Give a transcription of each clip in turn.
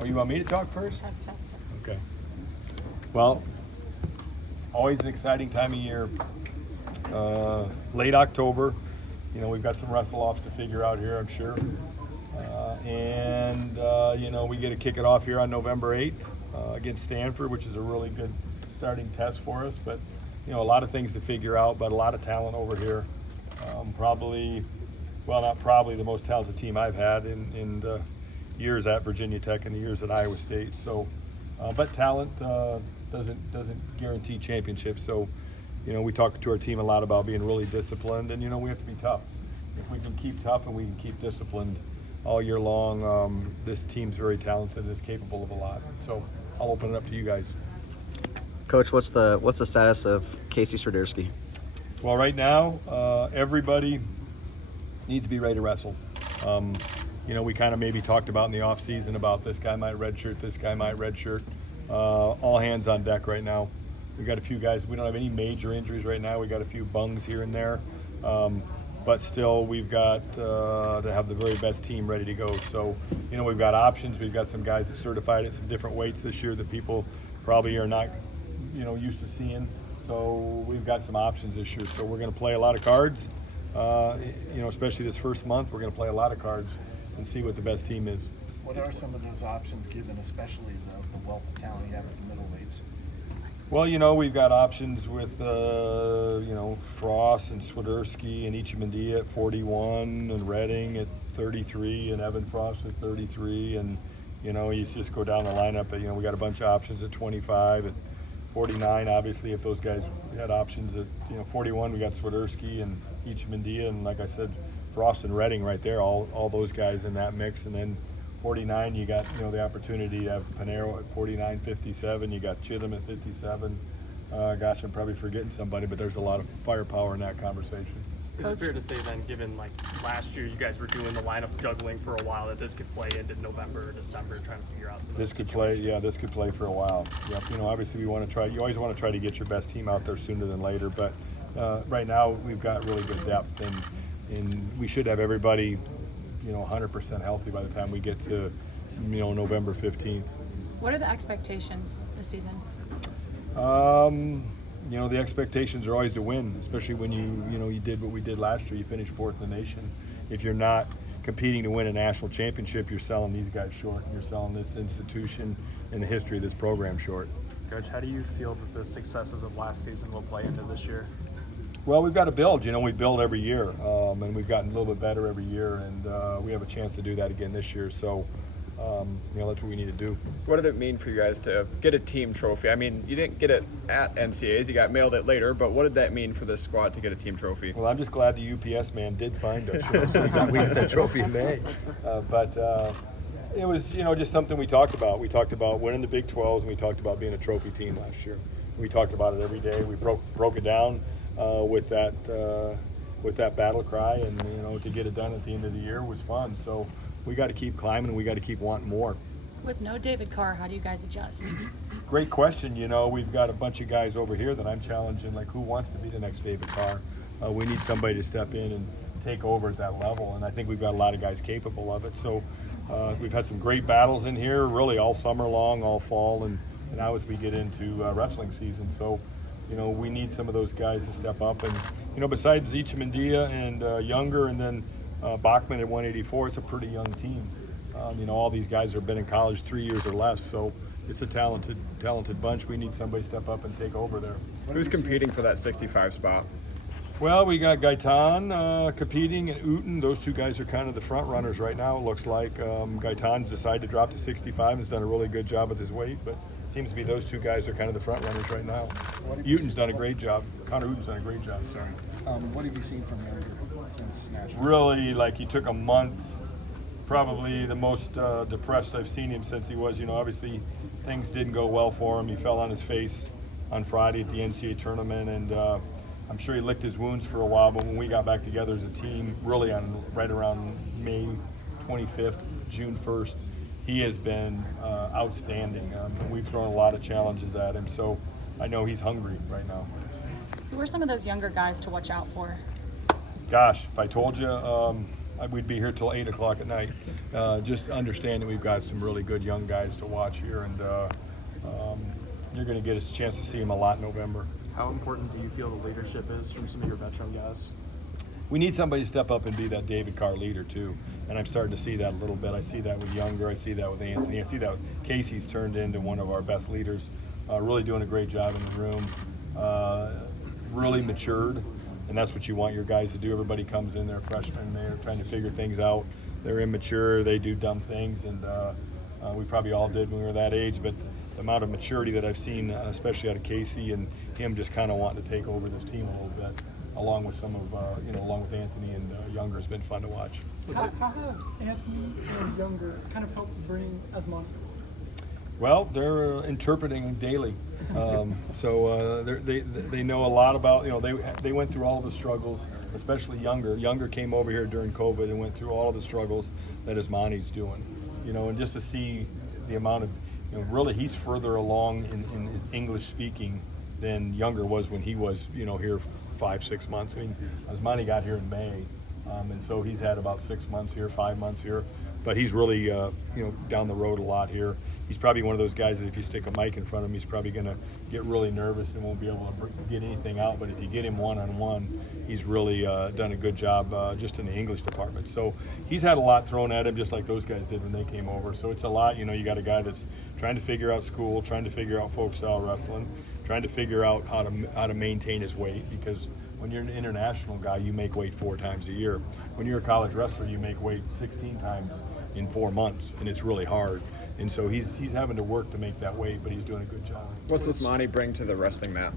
Oh, you want me to talk first? Test. Okay. Well, always an exciting time of year. Late October. We've got some wrestle-offs to figure out here, I'm sure. We get to kick it off here on November 8th against Stanford, which is a really good starting test for us. But, a lot of things to figure out, but a lot of talent over here. Not probably the most talented team I've had in the years at Virginia Tech and the years at Iowa State. So, but talent doesn't guarantee championships. So, we talk to our team a lot about being really disciplined, and we have to be tough. If we can keep tough and we can keep disciplined all year long, this team's very talented and is capable of a lot. So I'll open it up to you guys. Coach, what's the status of Casey Swiderski? Well, right now, everybody needs to be ready to wrestle. We kind of maybe talked about in the off season about this guy might redshirt, this guy might redshirt. All hands on deck right now. We got a few guys. We don't have any major injuries right now. We got a few bungs here and there, but still, we've got to have the very best team ready to go. So, we've got options. We've got some guys that certified at some different weights this year that people probably are not, used to seeing. So we've got some options this year. So we're going to play a lot of cards. Especially this first month, we're going to play a lot of cards and see what the best team is. What are some of those options given, especially the wealth of talent you have at the middleweights? Well, we've got options with, Frost and Swiderski and Ichimandia at 41 and Redding at 33 and Evan Frost at 33. And, you just go down the lineup. But, we got a bunch of options at 25, at 49, obviously, if those guys had options at, 41, we got Swiderski and Ichimandia. And like I said, Frost and Redding right there, all those guys in that mix. And then 49, you got, the opportunity to have Panero at 49, 57. You got Chitham at 57. Gosh, I'm probably forgetting somebody, but there's a lot of firepower in that conversation. Is it fair to say then, given like last year you guys were doing the lineup juggling for a while, that this could play into November or December, trying to figure out some of this could play, this could play for a while. Yep. Obviously you always want to try to get your best team out there sooner than later, but right now we've got really good depth, and we should have everybody 100% healthy by the time we get to November 15th. What are the expectations this season? The expectations are always to win, especially when you did what we did last year. You finished 4th in the nation. If you're not competing to win a national championship, you're selling these guys short. You're selling this institution and the history of this program short. Coach, how do you feel that the successes of last season will play into this year? Well, we've got to build. We build every year, and we've gotten a little bit better every year, and we have a chance to do that again this year. So, that's what we need to do. What did it mean for you guys to get a team trophy? I mean, you didn't get it at NCAAs, you got mailed it later, but what did that mean for this squad to get a team trophy? Well, I'm just glad the UPS man did find us, so we got that trophy in May. But it was, just something we talked about. We talked about winning the Big 12s, and we talked about being a trophy team last year. We talked about it every day. We broke it down with that battle cry, and to get it done at the end of the year was fun. So we got to keep climbing, and we got to keep wanting more. With no David Carr, how do you guys adjust? Great question. We've got a bunch of guys over here that I'm challenging, like who wants to be the next David Carr? We need somebody to step in and take over at that level, and I think we've got a lot of guys capable of it. So we've had some great battles in here, really all summer long, all fall, and now as we get into wrestling season. So we need some of those guys to step up. And, besides Ichimandia and Younger and then Bachman at 184, it's a pretty young team. All these guys have been in college 3 years or less, so it's a talented bunch. We need somebody to step up and take over there. Who's competing for that 65 spot? Well, we got Gaitan competing and Uten. Those two guys are kind of the front runners right now, it looks like. Gaitan's decided to drop to 65 and has done a really good job with his weight, but it seems to be those two guys are kind of the front runners right now. Uten's done a great job. Connor Uten's done a great job. Sorry. What have you seen from him since national? Really, he took a month, probably the most depressed I've seen him since he was, obviously things didn't go well for him. He fell on his face on Friday at the NCAA tournament, and I'm sure he licked his wounds for a while, but when we got back together as a team, really right around May 25th, June 1st, he has been outstanding. We've thrown a lot of challenges at him, so I know he's hungry right now. Who are some of those younger guys to watch out for? Gosh, if I told you, we'd be here till 8 o'clock at night. Just understand that we've got some really good young guys to watch here, and you're going to get a chance to see them a lot in November. How important do you feel the leadership is from some of your veteran guys? We need somebody to step up and be that David Carr leader too, and I'm starting to see that a little bit. I see that with Younger, I see that with Anthony, I see that with Casey's turned into one of our best leaders, really doing a great job in the room, really matured, and that's what you want your guys to do. Everybody comes in, they're freshmen, they're trying to figure things out, they're immature, they do dumb things, and we probably all did when we were that age, but the amount of maturity that I've seen, especially out of Casey and him just kind of wanting to take over this team a little bit, along with some of, along with Anthony and Younger, has been fun to watch. How have Anthony and Younger kind of helped bring Asmani? Well, they're interpreting daily, so they know a lot about, they went through all of the struggles, especially Younger. Younger came over here during COVID and went through all of the struggles that Asmani's doing, and just to see the amount of, really he's further along in his English speaking than Younger was when he was, here 5-6 months. I mean, Asmani got here in May, and so he's had about 6 months here, 5 months here, but he's really, down the road a lot here. He's probably one of those guys that if you stick a mic in front of him, he's probably going to get really nervous and won't be able to get anything out. But if you get him one-on-one, he's really done a good job just in the English department. So he's had a lot thrown at him, just like those guys did when they came over. So it's a lot. You got a guy that's trying to figure out school, trying to figure out folk style wrestling, trying to figure out how to maintain his weight, because when you're an international guy, you make weight 4 times a year. When you're a college wrestler, you make weight 16 times in 4 months, and it's really hard. And so he's having to work to make that weight, but he's doing a good job. What's Asmani bring to the wrestling mat?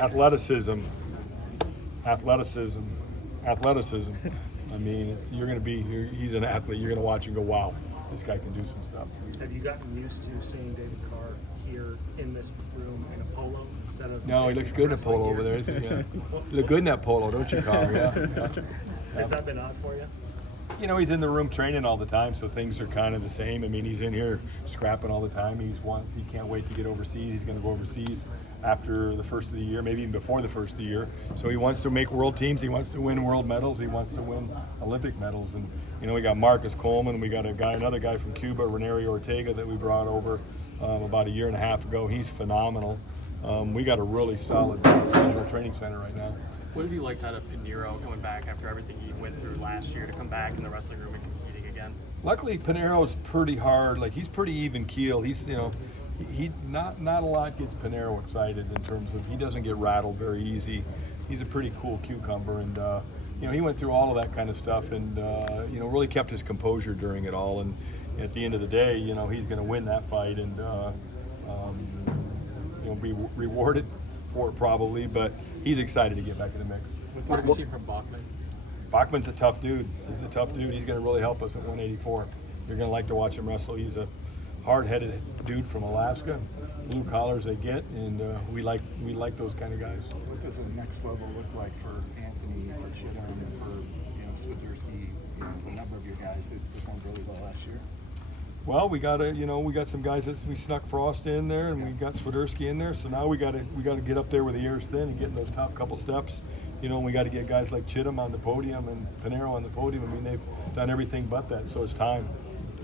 Athleticism. I mean, he's an athlete. You're going to watch and go, wow, this guy can do some stuff. Have you gotten used to seeing David Carr here in this room in a polo instead of? No, he looks good in a polo over there. Yeah. You look good in that polo, don't you, Carr? Yeah. Has that been odd for you? He's in the room training all the time, so things are kind of the same. I mean, he's in here scrapping all the time. He can't wait to get overseas. He's going to go overseas after the first of the year, maybe even before the first of the year. So he wants to make world teams. He wants to win world medals. He wants to win Olympic medals. And we got Marcus Coleman. We got another guy from Cuba, Ranieri Ortega, that we brought over about a year and a half ago. He's phenomenal. We got a really solid regional training center right now. What have you liked out of Panero coming back after everything he went through last year to come back in the wrestling room and competing again? Luckily, Panero's pretty hard. Like, he's pretty even keel. He's he not a lot gets Panero excited in terms of, he doesn't get rattled very easy. He's a pretty cool cucumber, and he went through all of that kind of stuff, and really kept his composure during it all. And at the end of the day, he's going to win that fight, and be rewarded for it probably, but he's excited to get back in the mix. What have you seen from Bachman? Bachman's a tough dude. He's a tough dude. He's going to really help us at 184. You're going to like to watch him wrestle. He's a hard-headed dude from Alaska. Blue collars they get, and we like those kind of guys. What does the next level look like for Anthony, for Chidham, for Swiderski, a number of your guys that performed really well last year? Well, we got some guys that we snuck Frost in there, and we got Swiderski in there. So now we got to get up there with the ears thin and get in those top couple steps. And we got to get guys like Chidham on the podium and Panero on the podium. I mean, they've done everything but that, so it's time.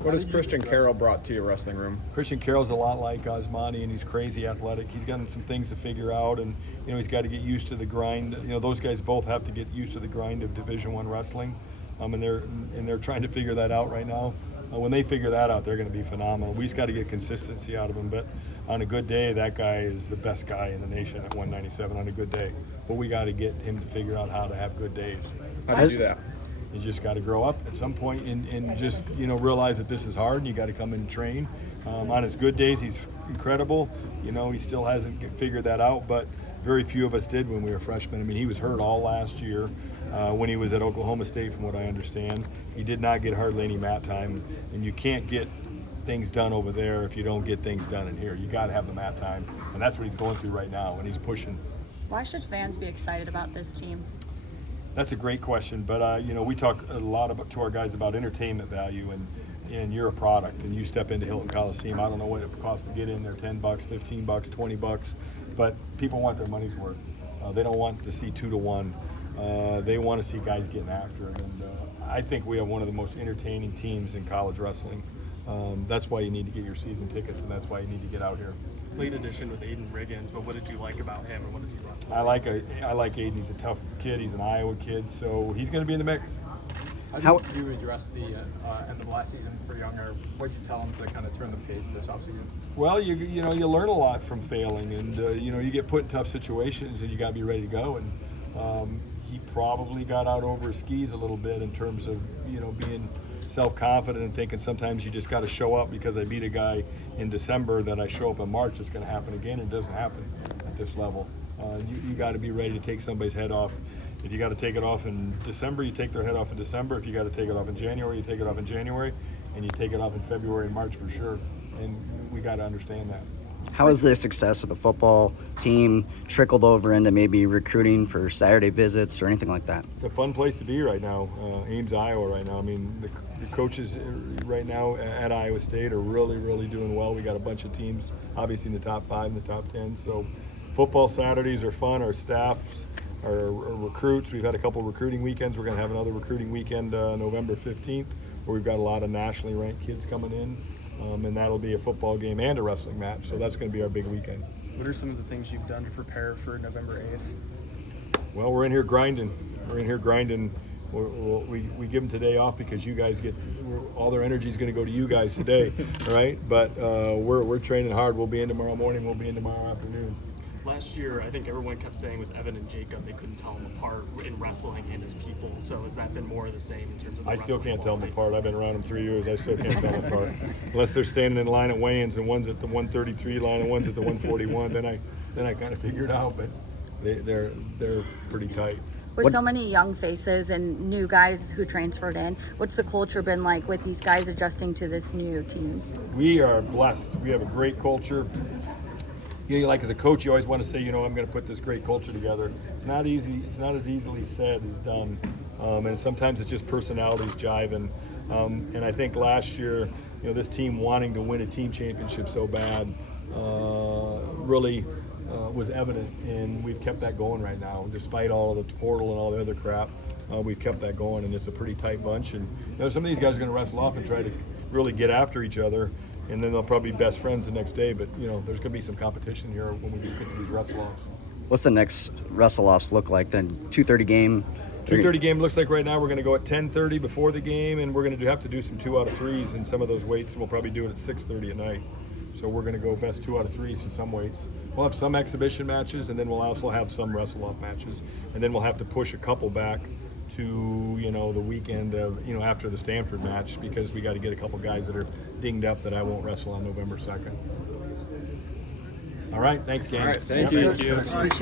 What has Christian Carrol brought to your wrestling room? Christian Carroll's a lot like Asmani, and he's crazy athletic. He's got some things to figure out, and he's got to get used to the grind. Those guys both have to get used to the grind of Division I wrestling, and they're trying to figure that out right now. When they figure that out, they're going to be phenomenal. We just got to get consistency out of him. But on a good day, that guy is the best guy in the nation at 197 on a good day. But we got to get him to figure out how to have good days. How do you do that? You just got to grow up at some point and just realize that this is hard, and you got to come in and train. On his good days, he's incredible. He still hasn't figured that out, but very few of us did when we were freshmen. I mean, he was hurt all last year. When he was at Oklahoma State, from what I understand, he did not get hardly any mat time, and you can't get things done over there if you don't get things done in here. You got to have the mat time, and that's what he's going through right now, and he's pushing. Why should fans be excited about this team? That's a great question, but we talk a lot to our guys about entertainment value, and you're a product, and you step into Hilton Coliseum. I don't know what it costs to get in there, $10, $15, $20, but people want their money's worth. They don't want to see 2-to-1. They want to see guys getting after it, and I think we have one of the most entertaining teams in college wrestling. That's why you need to get your season tickets, and that's why you need to get out here. Late addition with Aiden Riggins, but what did you like about him, and what does he want? I like Aiden. He's a tough kid. He's an Iowa kid, so he's going to be in the mix. How do you address the end of last season for Younger? What did you tell him to kind of turn the page this offseason? Well, you learn a lot from failing, and you get put in tough situations, and you got to be ready to go. And he probably got out over his skis a little bit in terms of being self-confident and thinking sometimes you just got to show up because I beat a guy in December that I show up in March. It's going to happen again. It doesn't happen at this level. You got to be ready to take somebody's head off. If you got to take it off in December, you take their head off in December. If you got to take it off in January, you take it off in January, and you take it off in February and March for sure. And we got to understand that. How has the success of the football team trickled over into maybe recruiting for Saturday visits or anything like that? It's a fun place to be right now, Ames, Iowa right now. I mean, the coaches right now at Iowa State are really, really doing well. We got a bunch of teams, obviously in the top 5 and the top 10. So football Saturdays are fun. Our staffs, our recruits, we've had a couple recruiting weekends. We're going to have another recruiting weekend November 15th, where we've got a lot of nationally ranked kids coming in. And that'll be a football game and a wrestling match. So that's going to be our big weekend. What are some of the things you've done to prepare for November 8th? Well, we're in here grinding. We give them today off because you guys all their energy is going to go to you guys today, all right? But we're training hard. We'll be in tomorrow morning. We'll be in tomorrow afternoon. Last year, I think everyone kept saying with Evan and Jacob, they couldn't tell them apart in wrestling and as people. So has that been more of the same in terms of the I still wrestling can't tell them quality? apart. I've been around them 3 years. I still can't tell them apart. Unless they're standing in line at weigh-ins and one's at the 133 line and one's at the 141, then I kind of figure it out. But they're pretty tight. With so many young faces and new guys who transferred in, what's the culture been like with these guys adjusting to this new team? We are blessed. We have a great culture. Like as a coach, you always want to say, I'm going to put this great culture together. It's not easy. It's not as easily said as done. And sometimes it's just personalities jiving. And I think last year, this team wanting to win a team championship so bad really was evident. And we've kept that going right now. Despite all of the portal and all the other crap, we've kept that going. And it's a pretty tight bunch. And some of these guys are going to wrestle off and try to really get after each other. And then they'll probably be best friends the next day. But, there's going to be some competition here when we get to these wrestle-offs. What's the next wrestle-offs look like then? 2:30 game? 2:30 game looks like right now we're going to go at 10:30 before the game, and we're going to have to do some 2 out of 3s in some of those weights, and we'll probably do it at 6:30 at night. So we're going to go best 2 out of 3s in some weights. We'll have some exhibition matches, and then we'll also have some wrestle-off matches, and then we'll have to push a couple back to the weekend of after the Stanford match, because we got to get a couple guys that are dinged up that I won't wrestle on November 2nd. All right, thanks, gang. All right, thank you. Thank you.